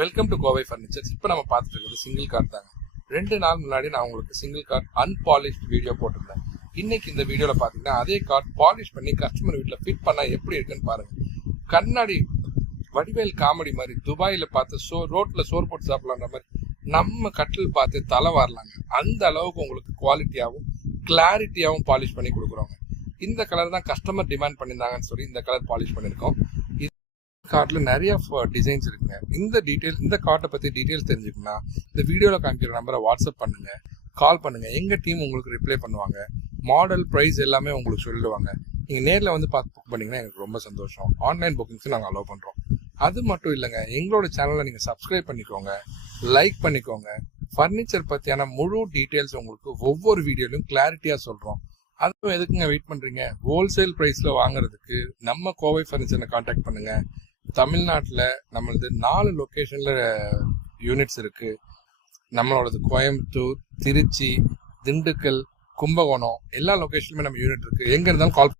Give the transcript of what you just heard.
Welcome to Kovai furnitures. இப்போ நம்ம பார்த்துட்டு இருக்கிறது சிங்கிள் கார்ட் தாங்க. 2 நாள் முன்னாடி நான் உங்களுக்கு சிங்கிள் கார்ட் அன்பாலிஷ்ட் வீடியோ போட்டிருந்தேன். இன்னைக்கு இந்த வீடியோவில் பார்த்தீங்கன்னா அதே கார்ட் பாலிஷ் பண்ணி கஸ்டமர் வீட்டில் ஃபிட் பண்ணால் எப்படி இருக்குன்னு பாருங்க. கண்ணாடி வடிவேல் காமெடி மாதிரி துபாயில் பார்த்து ரோட்டில் சோறு போட்டு சாப்பிடலான்ற மாதிரி நம்ம கட்டில் பார்த்து தலை வரலாங்க. அந்த அளவுக்கு உங்களுக்கு குவாலிட்டியாகவும் கிளாரிட்டியாகவும் பாலிஷ் பண்ணி கொடுக்குறோங்க. இந்த கலர் தான் கஸ்டமர் டிமாண்ட் பண்ணியிருந்தாங்கன்னு சொல்லி இந்த கலர் பாலிஷ் பண்ணியிருக்கோம். கார்ட்ல நிறைய டிசைன்ஸ் இருக்குங்க. இந்த கார்ட்டை பத்தி டீடைல்ஸ் தெரிஞ்சுக்கணும்னா இந்த வீடியோல காமிக்கிற நம்பரை வாட்ஸ்அப் பண்ணுங்க, கால் பண்ணுங்க. எங்க டீம் உங்களுக்கு ரிப்ளை பண்ணுவாங்க. மாடல் பிரைஸ் எல்லாமே உங்களுக்கு சொல்லிடுவாங்க. நீங்க நேர்ல வந்து பார்த்து புக் பண்ணீங்கன்னா எனக்கு ரொம்ப சந்தோஷம். ஆன்லைன் புக்கிங்ஸ் நாங்கள் அலோவ் பண்றோம். அது மட்டும் இல்லைங்க, எங்களோட சேனலை நீங்க சப்ஸ்கிரைப் பண்ணிக்கோங்க, லைக் பண்ணிக்கோங்க. ஃபர்னிச்சர் பத்தியான முழு டீடைல்ஸ் உங்களுக்கு ஒவ்வொரு வீடியோலையும் கிளாரிட்டியா சொல்றோம். அதுவும் எதுக்குங்க வெயிட் பண்றீங்க? ஹோல்சேல் பிரைஸ்ல வாங்குறதுக்கு நம்ம கோவை ஃபர்னிச்சரை கான்டாக்ட் பண்ணுங்க. தமிழ்நாட்டில் நம்மளது 4 லொக்கேஷன்ல யூனிட்ஸ் இருக்கு. நம்மளோடது கோயம்புத்தூர், திருச்சி, திண்டுக்கல், கும்பகோணம் எல்லா லொக்கேஷன்லுமே நம்ம யூனிட் இருக்கு. எங்க இருந்தாலும் கால்